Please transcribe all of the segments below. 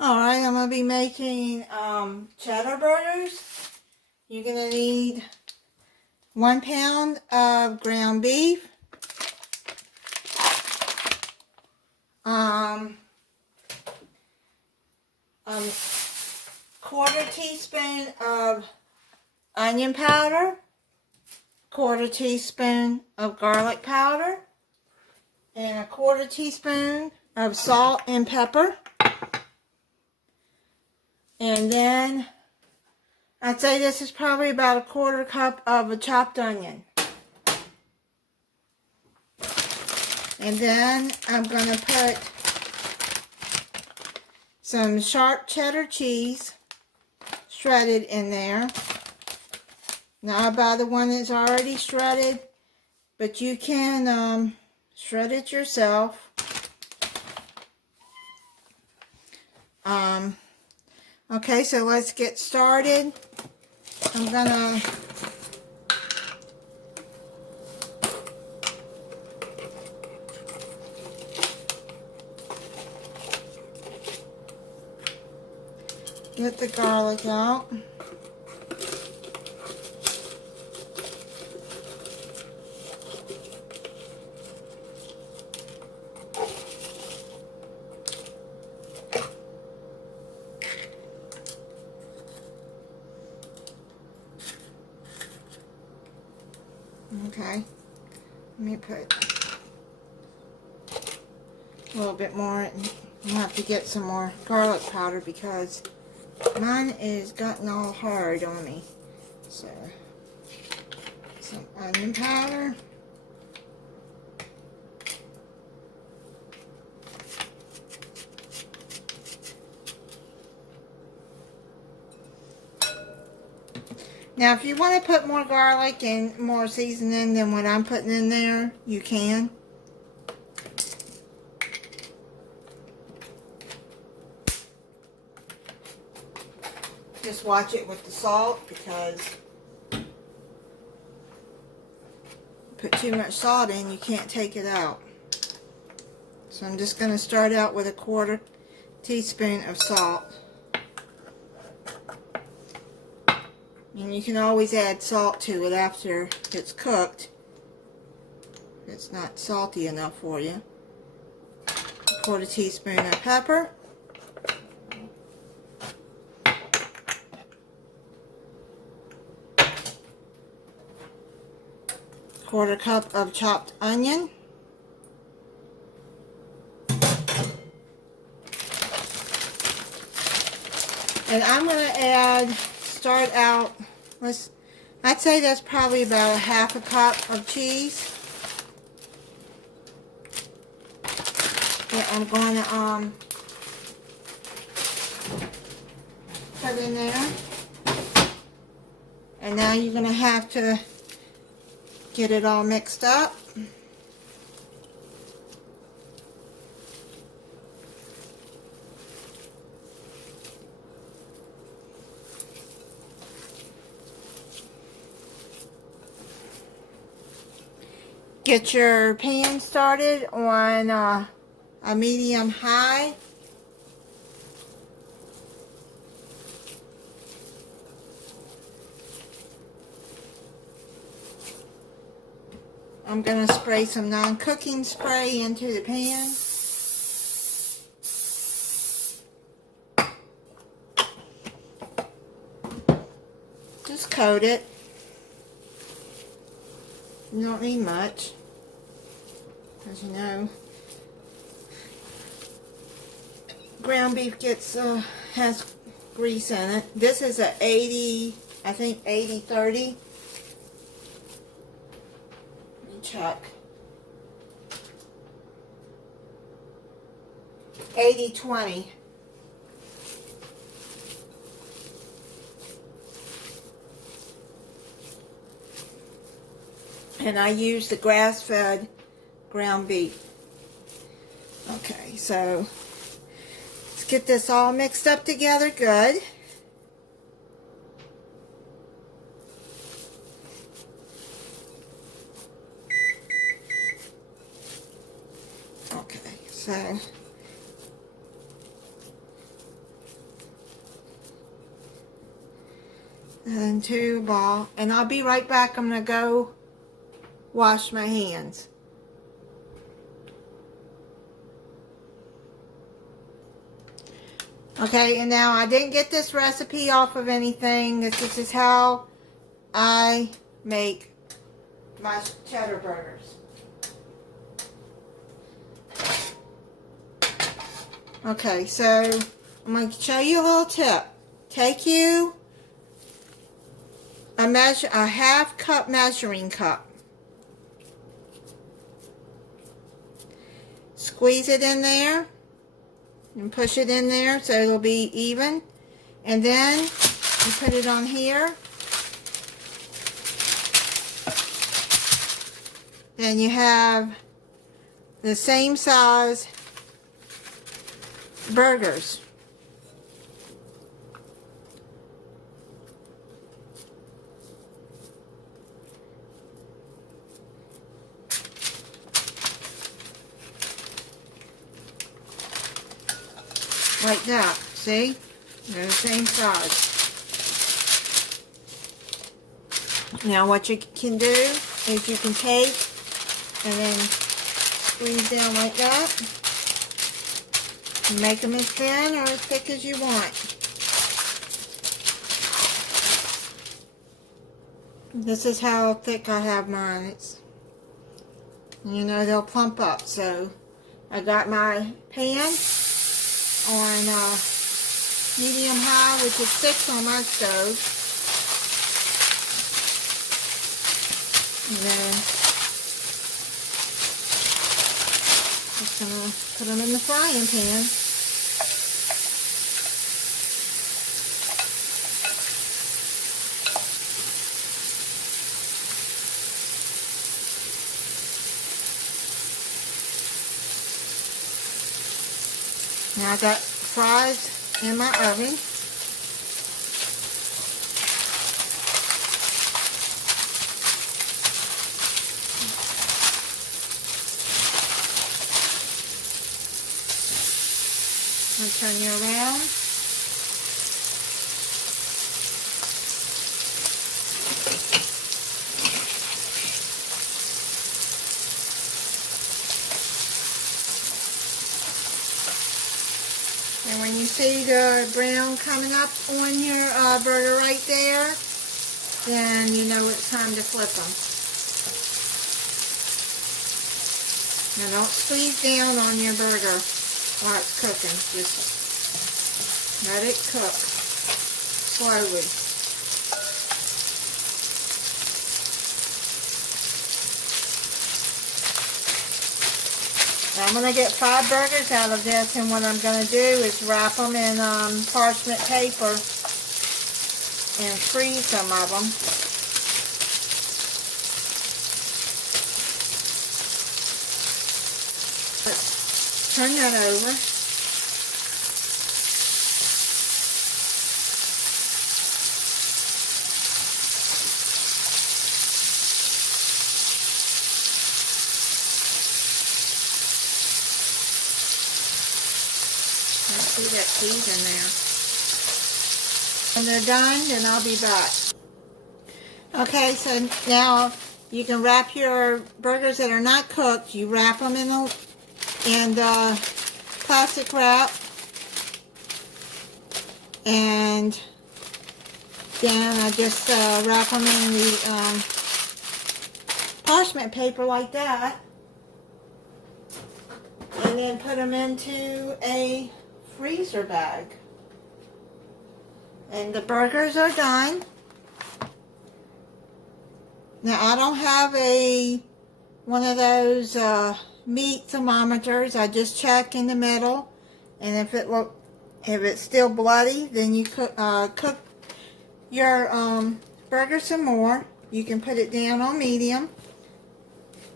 Alright, I'm going to be making cheddar burgers. You're going to need 1 pound of ground beef, quarter teaspoon of onion powder, quarter teaspoon of garlic powder, and a quarter teaspoon of salt and pepper. And then I'd say this is probably about a quarter cup of a chopped onion. And then I'm going to put some sharp cheddar cheese shredded in there. Now I buy the one that's already shredded, but you can shred it yourself. Okay, so let's get started. I'm gonna get the garlic out. Okay, let me put a little bit more, and I'll have to get some more garlic powder because mine is gotten all hard on me. So, some onion powder. Now, if you want to put more garlic and more seasoning than what I'm putting in there, you can. Just watch it with the salt, because put too much salt in, you can't take it out. So I'm just going to start out with a quarter teaspoon of salt. And you can always add salt to it after it's cooked if it's not salty enough for you. A quarter teaspoon of pepper. Quarter cup of chopped onion. And I'm going to start out, I'd say that's probably about a half a cup of cheese. Yeah, I'm going to put in there. And now you're going to have to get it all mixed up. Get your pan started on a medium high. I'm going to spray some non-cooking spray into the pan. Just coat it. You don't need much, as you know. Ground beef has grease in it. This is a 80, I think 80-30. Let me check. 80-20. And I use the grass-fed ground beef. Okay, so let's get this all mixed up together good. Okay, so into a ball. And I'll be right back. I'm going to go wash my hands. Okay, and now I didn't get this recipe off of anything. This is how I make my cheddar burgers. Okay, so I'm going to show you a little tip. Take you a half cup measuring cup. Squeeze it in there and push it in there so it'll be even. And then you put it on here. Then you have the same size burgers. Like that, see? They're the same size. Now what you can do is you can take and then squeeze down like that. Make them as thin or as thick as you want. This is how thick I have mine. It's, you know, they'll plump up. So I got my pan on medium high, which is 6 on my stove. And then just gonna put them in the frying pan. Now I got fries in my oven. I'll turn you around. And when you see the brown coming up on your burger right there, then you know it's time to flip them. Now don't squeeze down on your burger while it's cooking. Just let it cook slowly. I'm going to get 5 burgers out of this, and what I'm going to do is wrap them in parchment paper and freeze some of them. Let's turn that over. See that cheese in there. When they're done, then I'll be back. Okay, so now you can wrap your burgers that are not cooked. You wrap them in plastic wrap, and then I just wrap them in the parchment paper like that, and then put them into a freezer bag. And the burgers are done. Now I don't have one of those meat thermometers. I just check in the middle, and if it's still bloody, then you cook your burger some more. You can put it down on medium,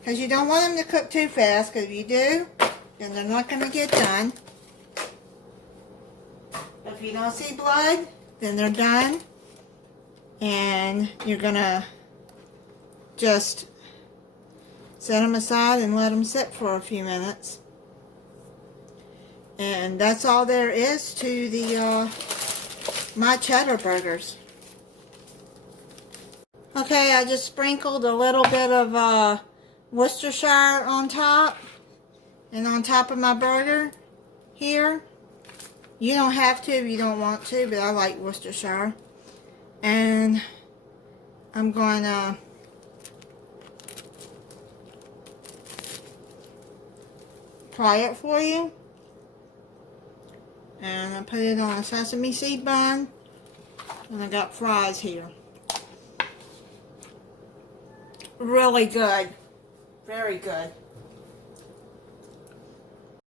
because you don't want them to cook too fast, because if you do, then they're not going to get done. If you don't see blood, then they're done, and you're gonna just set them aside and let them sit for a few minutes. And that's all there is to the my cheddar burgers. Okay, I just sprinkled a little bit of Worcestershire on top. And on top of my burger here. You don't have to if you don't want to, but I like Worcestershire. And I'm going to try it for you. And I put it on a sesame seed bun. And I got fries here. Really good. Very good.